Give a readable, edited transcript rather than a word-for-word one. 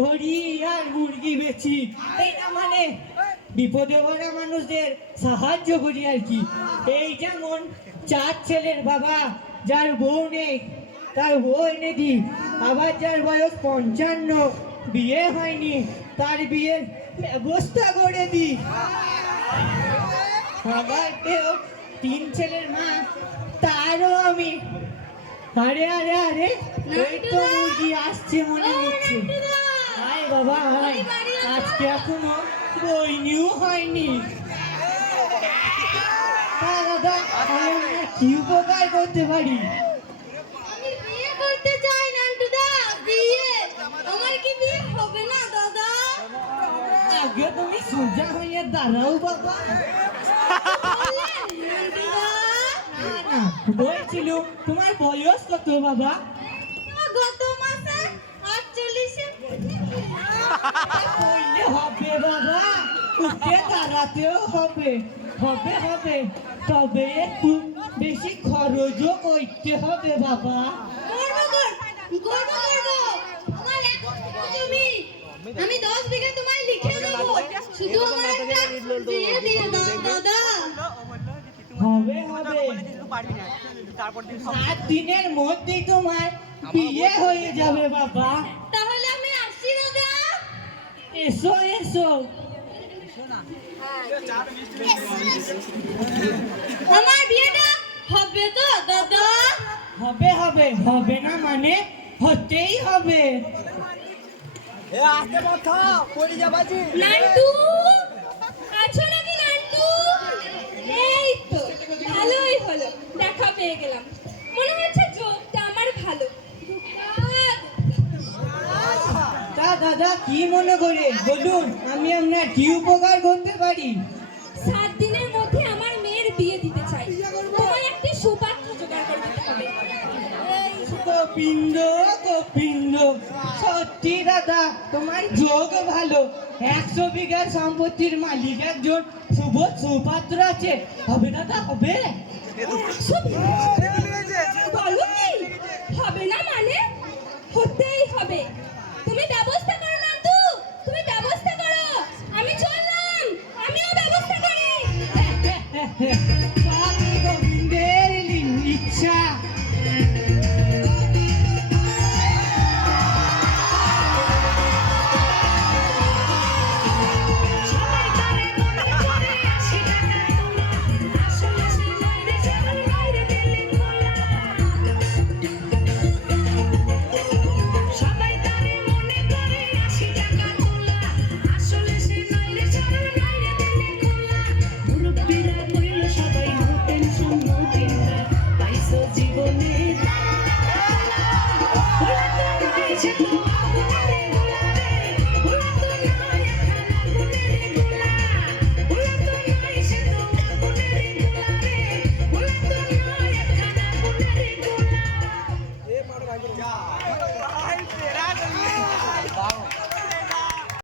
ধরি আর মুরগি বেচি, এইটা মানে বিপদে পড়া মানুষদের সাহায্য করি আর কি। এই যেমন 4 ছেলের বাবা, যার বউ নেই তার বউ এনে দিই, আবার যার বয়স 55 বিয়ে হয়নি তার বিয়ের ব্যবস্থা করে দিই। আবার কেউ 3 ছেলের মা, তারও আমি। আরে আরে আরে, এই তো মুরগি আসছে মনে হচ্ছে। আয় বাবা আয়, আজকে এখনো বইনিও হয়নি। দাদা, আমি কি উপকার করতে পারি? আমি বিয়ে করতে চাই নান্টুদা, বিয়ে। আমার কি বিয়ে হবে না দাদা? আগে তুমি সোজা হয়ে দাঁড়াও বাবা। নান্টুদা, না, বলছিল তোমার বয়স কত বাবা? গত মাসে 48-এ বললে হবে বাবা, উঠে দাঁড়াতেও হবে। হবে হবে, তবে একটু বেশি খরচও করতে হবে বাবা। করবো। আমার 1 বিঘা জমি, আমি 10 বিঘা তোমায় লিখে দেবো, শুধু আমার একটা বিয়ে দিয়ে দাও দাদা। হবে হবে, 7 দিনের মধ্যেই তোমার বিয়ে হয়ে যাবে বাবা। তাহলে আমি আসি দাদা। এসো এসো। আমার বিয়েটা হবে তো দাদা? হবে হবে, হবে না মানে হতেই হবে। নান্টু, আছো নাকি নান্টু? এই তো, ভালোই হলো, দেখা পেয়ে গেলাম। মনে হচ্ছে যোগটা আমার ভালো। তা দাদা কি মনে করে বলুন, আমি আপনার কি উপকার করতে পারি? 7 দিনের মধ্যে আমার মেয়ের বিয়ে দিতে চাই, তোমায় একটি সুপাত্র জোগাড় করে দিতে হবে। গোবিন্দ গোবিন্দ, সত্যি দাদা তোমার যোগ ভালো। 100 বিঘার সম্পত্তির মালিক একজন সুপাত্র আছে। হবে দাদা হবে। 100 বিঘা?